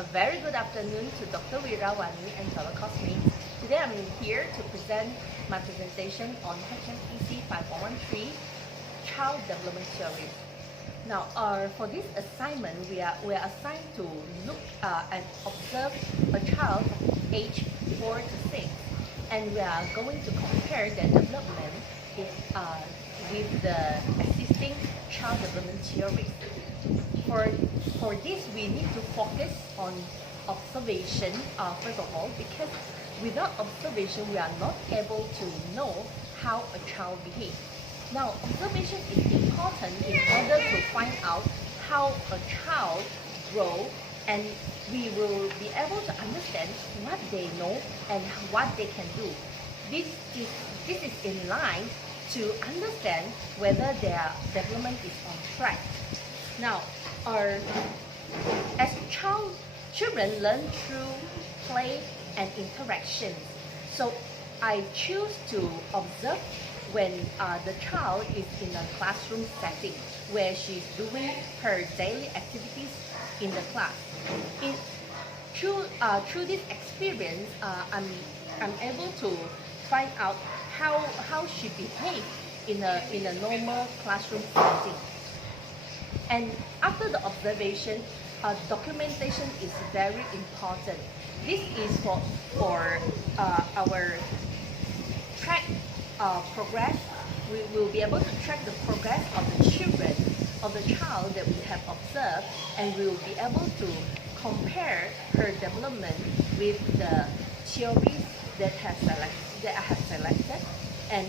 A very good afternoon to Dr. Wirawani and fellow classmates. Today I'm here to present my presentation on HMEC5113 Child Development Theory. Now, for this assignment, we are assigned to look and observe a child age 4 to 6, and we are going to compare their development with the existing child development theories. For this, we need to focus on observation first of all, because without observation, we are not able to know how a child behaves. Now, observation is important in order to find out how a child grows, and we will be able to understand what they know and what they can do. This is in line to understand whether their development is on track. Now, as children learn through play and interaction. So I choose to observe when the child is in a classroom setting where she's doing her daily activities in the class. Through this experience, I'm able to find out how she behaves in a normal classroom setting. And after the observation, documentation is very important. This is for our track progress. We will be able to track the progress of the children, of the child that we have observed, and we will be able to compare her development with the theories that I have selected. And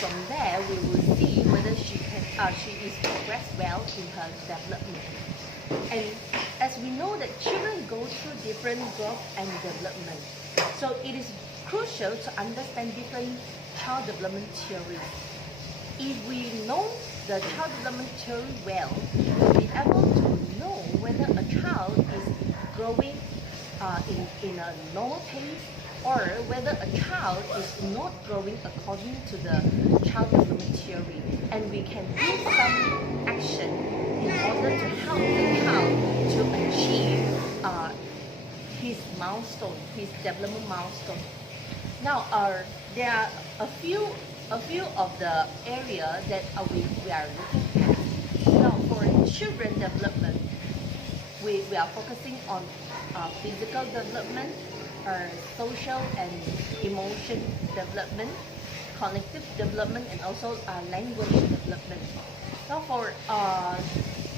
from there, we will see whether she is progressed well in her development. And as we know that children go through different growth and development, so it is crucial to understand different child development theories. If we know the child development theory well, we'll be able to know whether a child is growing in a normal pace, or whether a child is not growing according to the child development theory, and we can do some action in order to help the child to achieve his milestone, his development milestone. Now, there are a few of the areas that we are looking at. Now, for children development, we are focusing on physical development, social and emotion development, cognitive development, and also language development. Now, for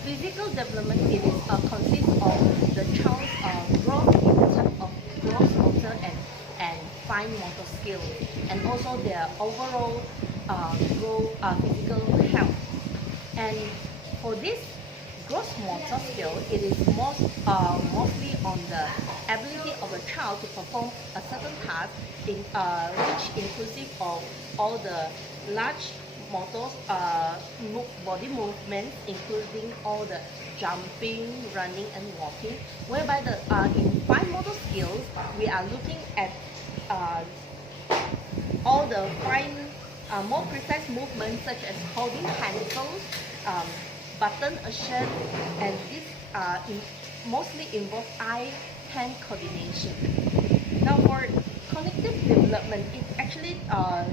physical development, it is consists of the child's growth in terms of gross motor and fine motor skills, and also their overall physical health. And for this gross motor skill, it is mostly on the ability of a child to perform a certain task, which inclusive of all the large motors, body movements, including all the jumping, running, and walking. Whereby in fine motor skills, we are looking at all the fine, more precise movements such as holding pencils, button a shirt, and this mostly involves eye-hand coordination. Now, for cognitive development, it actually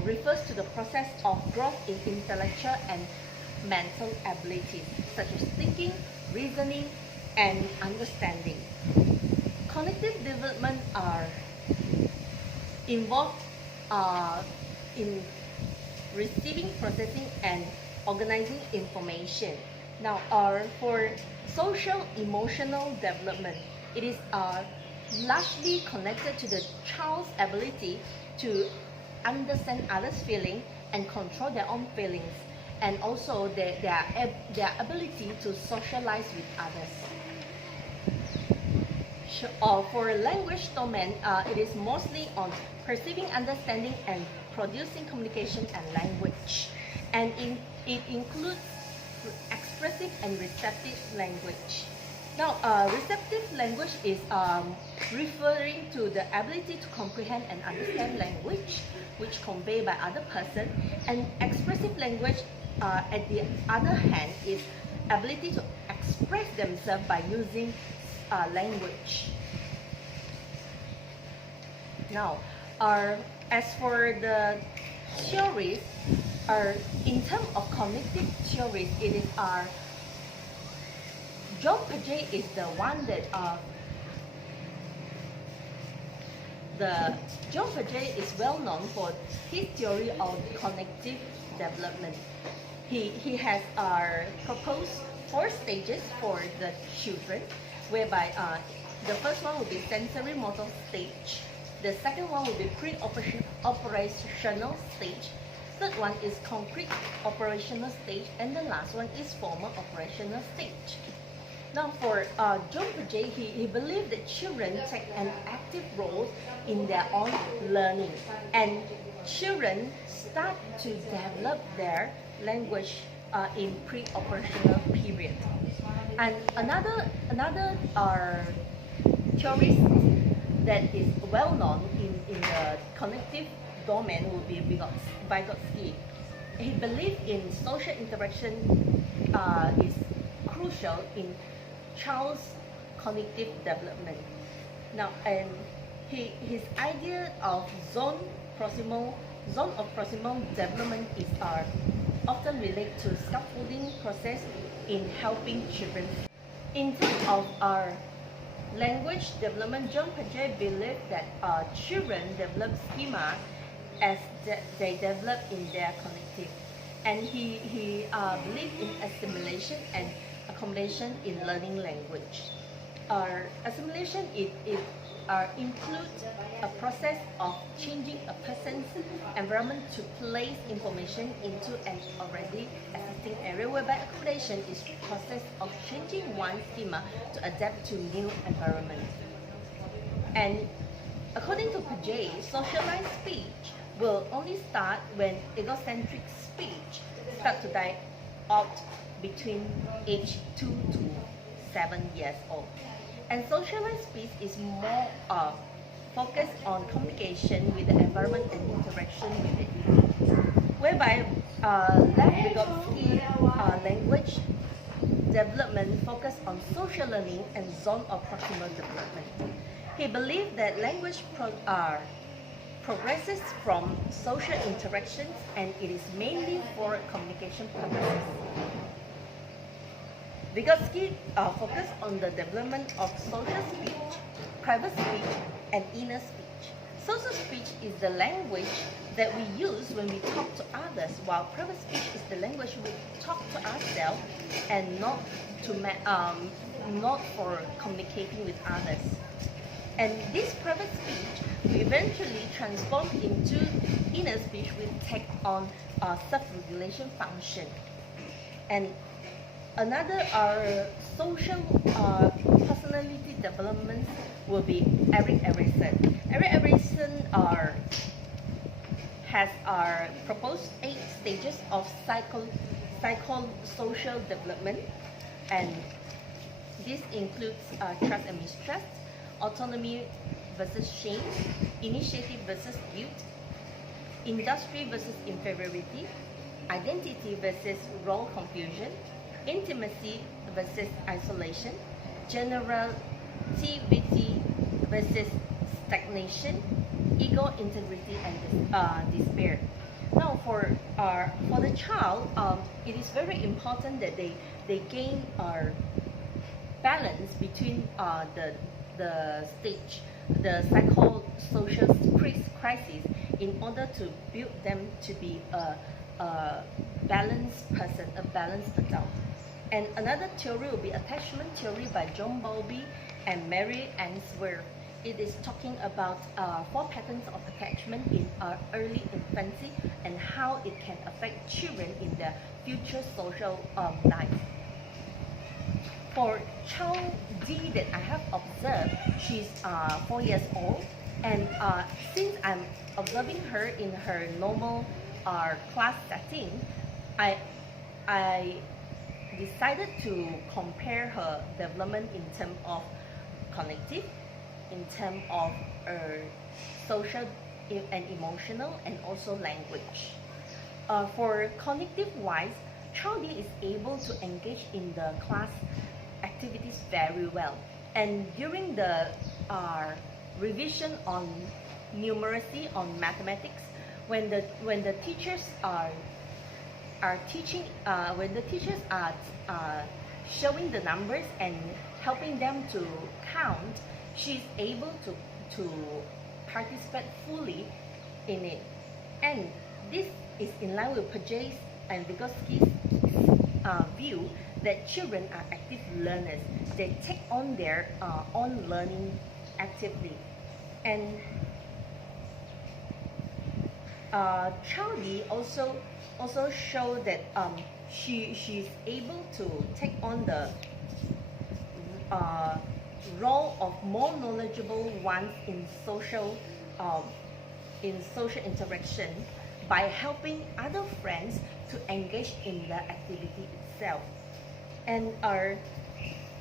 refers to the process of growth in intellectual and mental abilities such as thinking, reasoning, and understanding. Cognitive development are involved in receiving, processing, and organizing information. Now, for social emotional development, it is largely connected to the child's ability to understand others' feelings and control their own feelings, and also their ability to socialize with others. For language domain, it is mostly on perceiving, understanding, and producing communication and language, and it includes expressive and receptive language. Now, receptive language is referring to the ability to comprehend and understand language which conveyed by other person, and expressive language, at the other hand, is ability to express themselves by using language. Now, as for the theories, in terms of cognitive theories, it is John Piaget is the one that John Piaget is well known for his theory of cognitive development. He has proposed 4 stages for the children, whereby the first one will be sensory motor stage, the second one will be pre-operational stage, third one is concrete operational stage, and the last one is formal operational stage. Now for John Piaget, he believed that children take an active role in their own learning, and children start to develop their language in pre-operational period. And another theorist that is well known in the cognitive domain will be Vygotsky. He believed in social interaction is crucial in child's cognitive development. Now, and his idea of zone of proximal development is often related to scaffolding process in helping children. In terms of our language development, John Piaget believed that children develop schema as they develop in their cognitive, and he believed in assimilation and accommodation in learning language. Assimilation includes a process of changing a person's environment to place information into an already existing area, whereby accommodation is the process of changing one schema to adapt to new environment. And according to Piaget, socialized speech will only start when egocentric speech starts to die out between age 2 to 7 years old. And socialized speech is more focused on communication with the environment and interaction with it. Whereby Vygotsky language development focused on social learning and zone of proximal development. He believed that language progresses from social interactions, and it is mainly for communication purposes. Vygotsky focused on the development of social speech, private speech, and inner speech. Social speech is the language that we use when we talk to others, while private speech is the language we talk to ourselves and not for communicating with others. And this private speech will eventually transform into inner speech, will take on self-regulation function. And another social personality development will be Erik Erikson. Erik Erikson has proposed 8 stages of psychosocial development, and this includes trust and mistrust, autonomy versus shame, initiative versus guilt, industry versus inferiority, identity versus role confusion, intimacy versus isolation, generativity versus stagnation, ego, integrity, and despair. Now, for the child, it is very important that they gain balance between the stage, the psychosocial crisis, in order to build them to be a balanced person, a balanced adult. And another theory will be attachment theory by John Bowlby and Mary Ainsworth. It is talking about 4 patterns of attachment in early infancy and how it can affect children in their future social life. For child D that I have observed, she's 4 years old, and since I'm observing her in her normal class setting, I decided to compare her development in terms of cognitive, in terms of social and emotional, and also language. For cognitive wise, child D is able to engage in the class activities very well, and during the revision on numeracy or mathematics, when the teachers are teaching, when the teachers are showing the numbers and helping them to count, she's able to participate fully in it. And this is in line with Paget's and Vygotsky's view that children are active learners. They take on their own learning actively. And Charlie also show that she's able to take on the role of more knowledgeable ones in social interaction by helping other friends to engage in the activity itself. And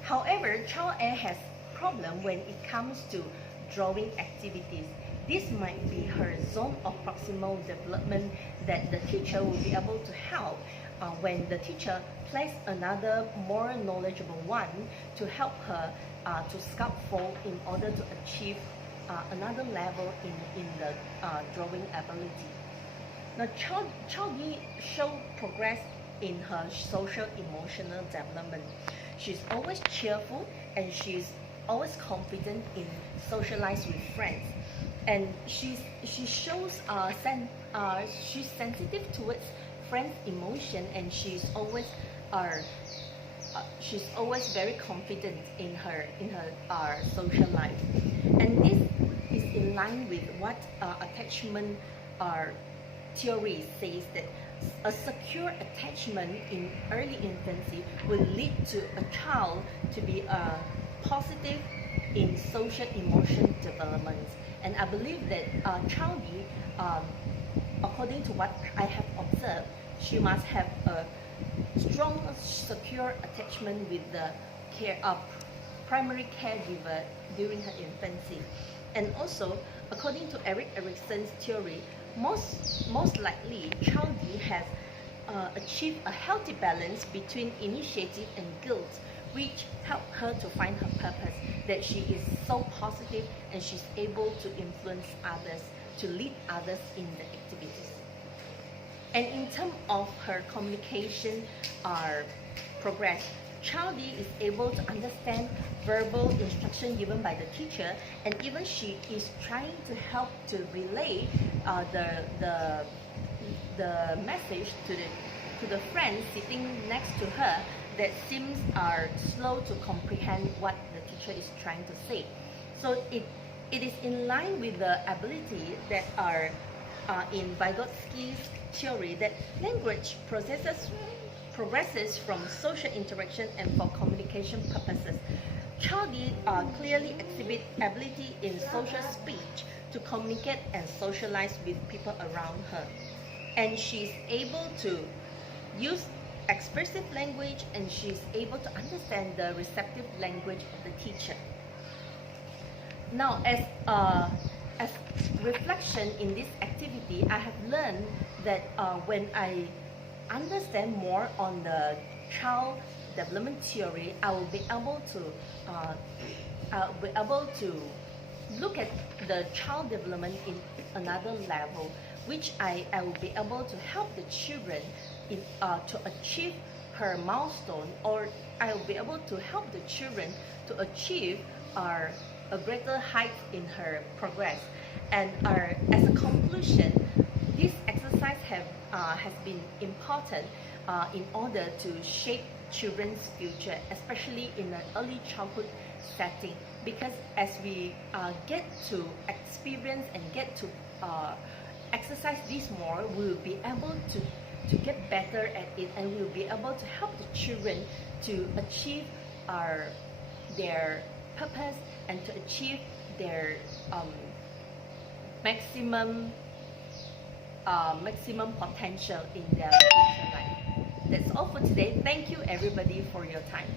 however, Child A has problem when it comes to drawing activities. This might be her zone of proximal development that the teacher will be able to help when the teacher places another more knowledgeable one to help her to scaffold in order to achieve another level in the drawing ability. Now, Child B showed progress in her social emotional development. She's always cheerful and she's always confident in socialize with friends. And she shows she's sensitive towards friends' emotion, and she's always very confident in her social life. And this is in line with what attachment theory says, that a secure attachment in early infancy will lead to a child to be positive in social emotion development. And I believe that Child B, according to what I have observed, she must have a strong, secure attachment with the primary caregiver during her infancy. And also, according to Erik Erikson's theory, most likely Child B has achieved a healthy balance between initiative and guilt, which helped her to find her purpose, that she is so positive and she's able to influence others, to lead others in the activities. And in terms of her communication progress, Child B is able to understand verbal instruction given by the teacher, and even she is trying to help to relay the message to the friend sitting next to her that seems slow to comprehend what the teacher is trying to say. So it is in line with the ability that are in Vygotsky's theory, that language progresses from social interaction and for communication purposes. Child B clearly exhibit ability in social speech to communicate and socialize with people around her. And she's able to use expressive language, and she's able to understand the receptive language of the teacher. Now, as reflection in this activity, I have learned that when I understand more on the child development theory, I will be able to look at the child development in another level, which I will be able to help the children to achieve her milestone, or I will be able to help the children to achieve a greater height in her progress. And as a conclusion, this exercise has been important in order to shape children's future, especially in an early childhood setting, because as we get to experience and get to exercise this more, we will be able to get better at it, and we will be able to help the children to achieve their purpose and to achieve their maximum potential in their future life. That's all for today. Thank you everybody for your time.